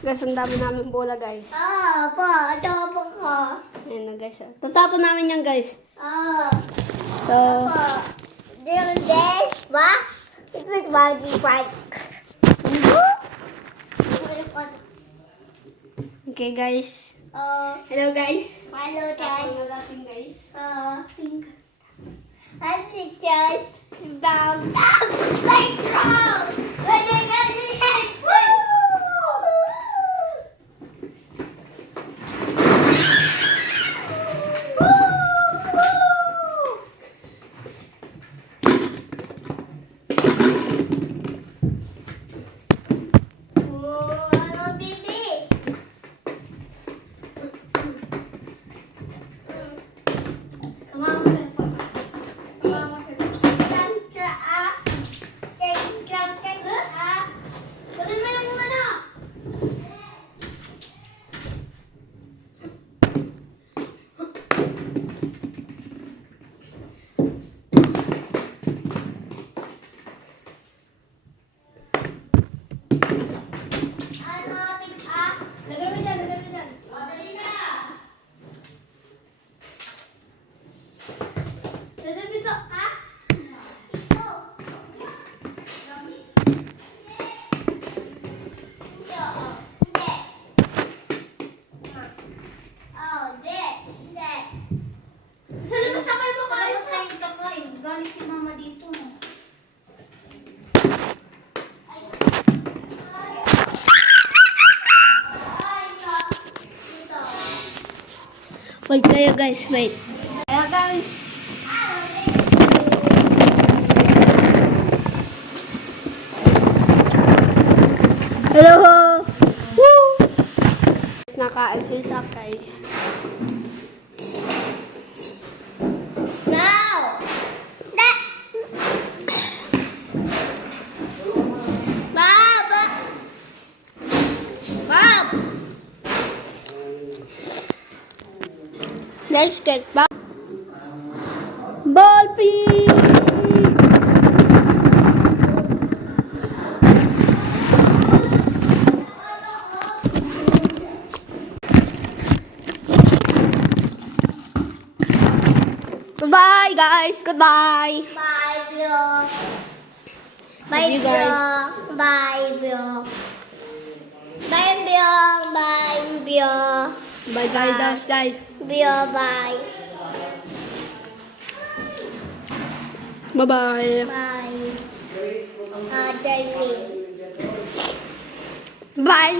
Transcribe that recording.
Guys, ang dami namin bola, guys. Tapo ko. Ayan na, guys. Tatapon namin yan, guys. So, This, ba? It was body part. okay, guys. Hello, guys. Hello, guys. Tapon na natin, guys. Pink. And it just down. Like roll. When I got the head. Woo! Galing si mama dito. Wait kayo, guys. Wait. Kaya, guys. Hello! Woo! Nakain sila, guys. Let's get back. Ball pea. Goodbye, guys. Goodbye. Bye, Bio. Bye, Love you guys. Bio. Bye, Bio. Bye, Bio. Bye, Bio. Bye, guys. Guys. Bio, bye. Bye-bye. Bye. David. Bye.